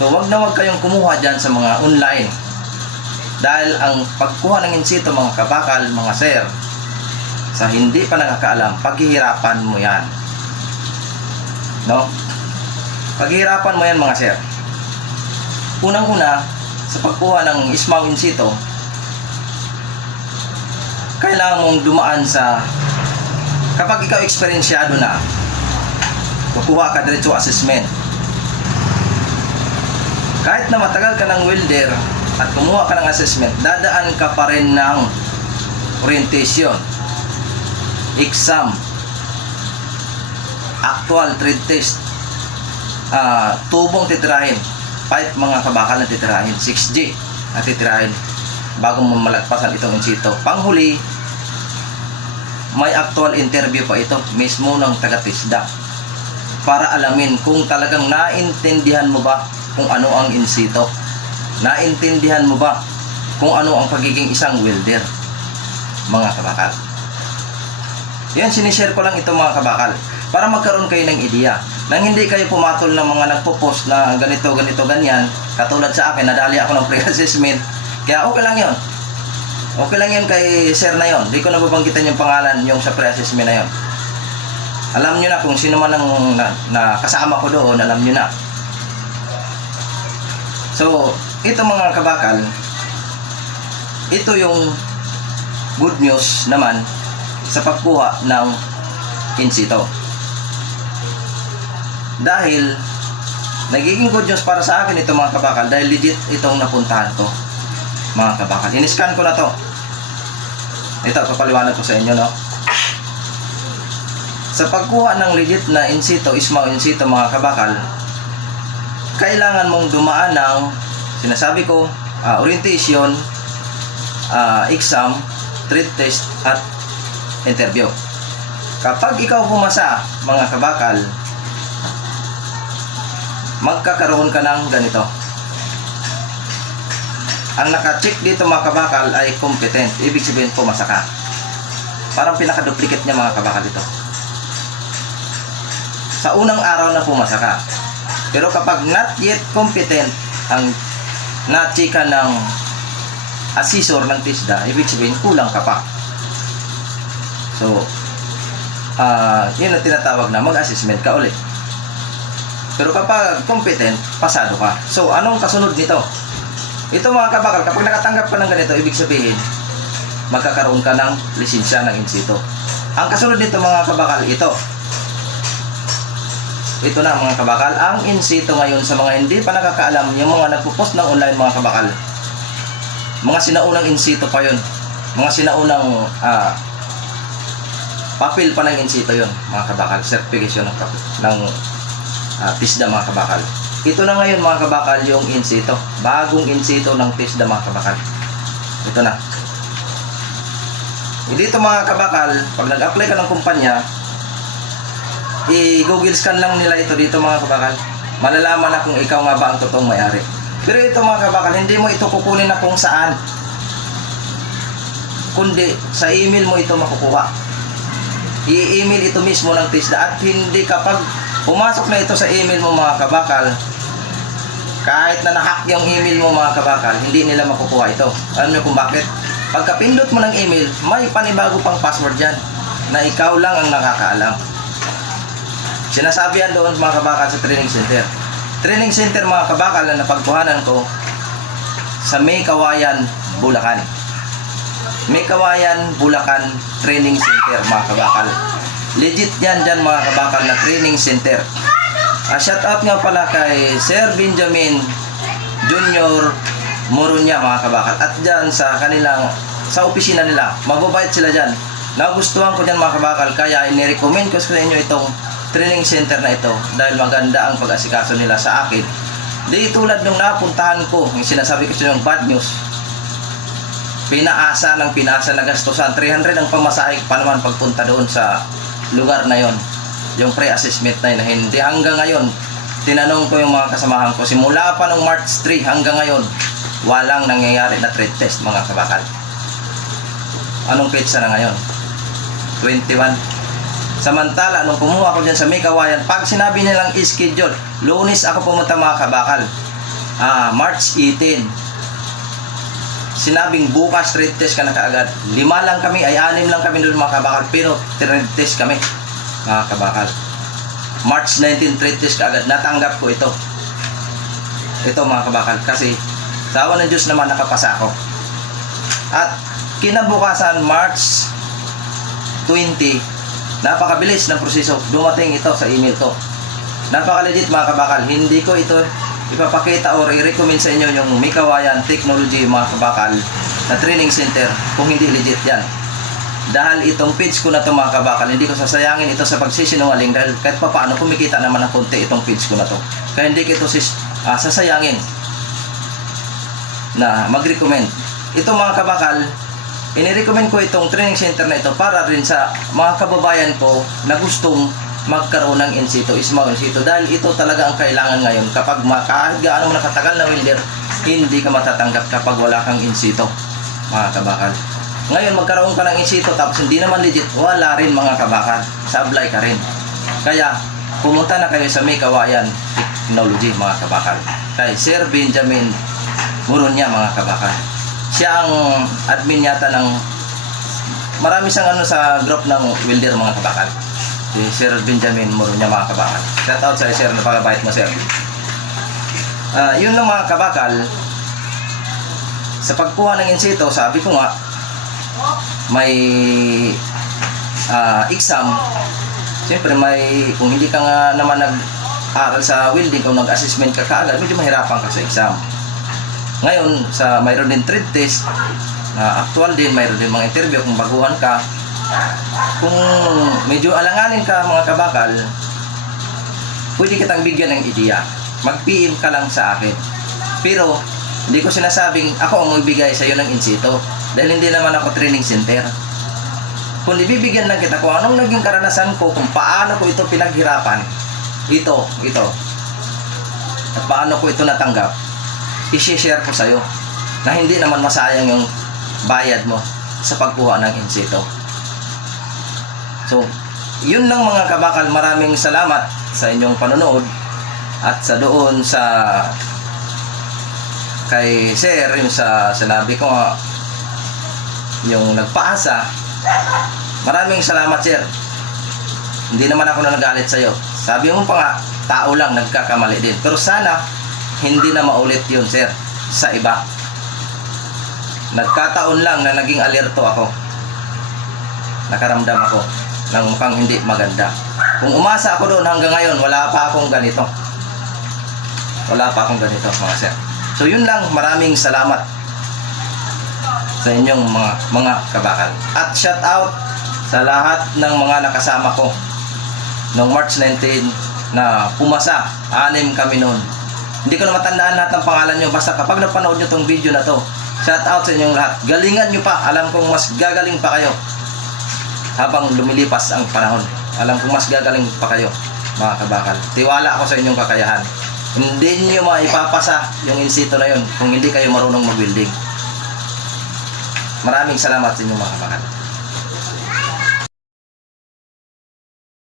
So wag na wag kayong kumuha dyan sa mga online. Dahil ang pagkuha ng insito mga kabakal, mga sir, sa hindi pa nakakaalam, paghihirapan mo yan. No? Paghihirapan mo yan mga sir. Unang-una, sa pagkuha ng ismaw insito, kailangan mong dumaan sa, kapag ikaw eksperyensyado na, kukuha ka diretso assessment. Kahit na matagal ka ng welder at kumuha ka ng assessment, dadaan ka pa rin ng orientation, exam, actual trade test, tubong titirahin, pipe mga kabakal na titirahin, 6G na titirahin bago mo malagpasan itong insito. Panghuli, may actual interview pa ito mismo ng taga-tisda para alamin kung talagang naintindihan mo ba kung ano ang insito, naintindihan mo ba kung ano ang pagiging isang welder, mga kabakal. Yan, sinishare ko lang ito mga kabakal para magkaroon kayo ng ideya nang hindi kayo pumatol ng mga nagpo-post na ganito, ganito, ganyan. Katulad sa akin, nadali ako ng pre-assessment, kaya okay lang yon. Okay lang yun kay sir na yon. Di ko nababanggitan yung pangalan yung sa pre-assessment na yon. Alam nyo na kung sino man ang na kasama ko doon, alam nyo na. So, ito mga kabakal, ito yung good news naman sa pagkuha ng insito. Dahil nagiging good news para sa akin ito mga kabakal dahil legit itong napuntahan ko. Mga kabakal, in-scan ko na to. Ito, papaliwanag ko sa inyo, no? Sa pagkuha ng legit na insito, ismaw insito mga kabakal, kailangan mong dumaan ng, sinasabi ko, orientation, exam, trade test, at interview. Kapag ikaw pumasa, mga kabakal, magkakaroon ka ng ganito. Ang naka-check dito mga kabakal ay competent. Ibig sabihin pumasa ka. Parang pinaka-duplicate niya mga kabakal ito. Sa unang araw na pumasa ka. Pero kapag not yet competent ang na-checka ng assessor ng TISDA, ibig sabihin kulang ka pa. So, yun ang tinatawag na mag-assessment ka ulit. Pero kapag competent, pasado ka. So, anong kasunod nito? Ito mga kabakal, kapag nakatanggap ka ng ganito, ibig sabihin, magkakaroon ka ng lisensya ng insito. Ang kasunod nito mga kabakal, ito. Ito na mga kabakal, ang insito ngayon sa mga hindi pa nakakaalam, yung mga nagpo-post ng online mga kabakal. Mga sinaunang insito pa yun. Mga sinaunang papel pa ng insito yun mga kabakal. Certification ng TISDA mga kabakal. Ito na ngayon mga kabakal yung insito. Bagong insito ng TISDA mga kabakal. Ito na. Dito mga kabakal, pag nag-apply ka ng kumpanya, i-google scan lang nila ito dito mga kabakal. Malalaman na kung ikaw nga ba ang totoong may-ari. Pero ito mga kabakal, hindi mo ito kukunin na kung saan, kundi sa email mo ito makukuha. I-email ito mismo ng TISDA at hindi kapag pumasok na ito sa email mo mga kabakal, kahit na nahack yung email mo mga kabakal, hindi nila makukuha ito. Alam niyo kung bakit? Pagkapindot mo ng email, may panibago pang password dyan na ikaw lang ang nakakaalam. Sinasabihan doon mga kabakal sa training center. Training center mga kabakal na napagkuhanan ko sa May Kawayan, Bulacan. May Kawayan, Bulacan Training Center mga kabakal. Legit yan dyan mga kabakal na training center. Shout out nga pala kay Sir Benjamin Junior Morunya mga kabakal. At dyan sa kanilang, sa opisina nila, magbabayad sila dyan. Nagustuhan ko dyan mga kabakal, kaya inirecommend ko sa inyo itong training center na ito dahil maganda ang pag-asikaso nila sa akin. Di tulad nung napuntahan ko, yung sinasabi ko sa yung bad news, pinaasa na gastusan 300 ang pamasahe pa naman pagpunta doon sa lugar na yon, yung pre-assessment na yun, na hindi hanggang ngayon. Tinanong ko yung mga kasamahan ko simula pa nung March 3 hanggang ngayon, walang nangyayari na trade test mga kabakal. Anong petsa na ngayon? 21. Samantala, nung kumuha ko dyan sa May Kawayan, pag sinabi nilang schedule, Lunes ako pumunta mga kabakal. March 18. Sinabing bukas trade test ka na kaagad. 5 lang kami, ay 6 lang kami doon mga kabakal, pero trade test kami mga kabakal. March 19 trade test kaagad, natanggap ko ito mga kabakal, kasi sa awa ng Diyos naman nakapasa ako. At kinabukasan March 20, napakabilis ng proseso, dumating ito sa email ko. Napaka-legit mga kabakal, hindi ko ito ipapakita or i-recommend sa inyo yung Mikawayan Technology mga kabakal na training center kung hindi legit yan. Dahil itong page ko na to mga kabakal, hindi ko sasayangin ito sa pagsisinungaling, dahil kahit papaano kumikita naman ng konti itong page ko na to. Kaya hindi ko ito sasayangin na mag-recommend. Ito mga kabakal, ini-recommend ko itong training center na ito para rin sa mga kababayan ko na gustong magkaroon ng in situ, small in situ, dahil ito talaga ang kailangan ngayon. Kapag kahit gaano mo nakatagal na welder, hindi ka matatanggap kapag wala kang in situ mga kabakal. Ngayon magkaroon ka ng in situ tapos hindi naman legit, wala rin mga kabakal, sablay ka rin. Kaya pumunta na kayo sa Mikawayan Technology mga kabakal, kay Sir Benjamin Murunya mga kabakal. Siya ang admin yata ng marami siyang sa group ng welder mga kabakal, si Sir Benjamin Murunya mga kabakal. Shout out sa Sir, napakabait mo Sir. Yun lang mga kabakal. Sa pagkuha ng in situ, sabi ko nga may exam. Siyempre kung hindi ka nga naman nag-aral sa welding, kung nag-assessment ka kaagad, medyo mahirapan ka sa exam. Ngayon mayroon din trade test actual din, mayroon din mga interview kung baguhan ka. Kung medyo alanganin ka mga kabakal, pwede kitang bigyan ng ideya. Mag-PM ka lang sa akin. Pero hindi ko sinasabing ako ang magbigay sa iyo ng in situ, dahil hindi naman ako training center. Kung ibibigyan lang kita kung anong naging karanasan ko, kung paano ko ito pinaghirapan, ito at paano ko ito natanggap, i-share ko sa iyo na hindi naman masayang yung bayad mo sa pagkuha ng in situ. So, yun lang mga kabakal. Maraming salamat sa inyong panonood at sa doon sa kay Sir, yung sa sinabi ko nga, yung nagpaasa. Maraming salamat Sir. Hindi naman ako na nagalit sa iyo. Sabi mo pa nga, tao lang, nagkakamali din. Pero sana hindi na maulit yun Sir sa iba. Nagkataon lang na naging alerto ako. Nakaramdam ako ng mukhang hindi maganda. Kung umasa ako doon hanggang ngayon, wala pa akong ganito mga Sir. So yun lang, maraming salamat sa inyong mga kabakal. At shout out sa lahat ng mga nakasama ko noong March 19 na pumasa. 6 kami noon. Hindi ko na matandaan lahat ng pangalan nyo, basta kapag napanood nyo tong video na to, shout out sa inyong lahat. Galingan nyo pa, alam kong mas gagaling pa kayo habang lumilipas ang panahon. Alam kong mas gagaling pa kayo mga kabakal. Tiwala ako sa inyong kakayahan. Hindi nyo maipapasa yung in situ na yun kung hindi kayo marunong mag-welding. Maraming salamat sa inyong mga kabakal.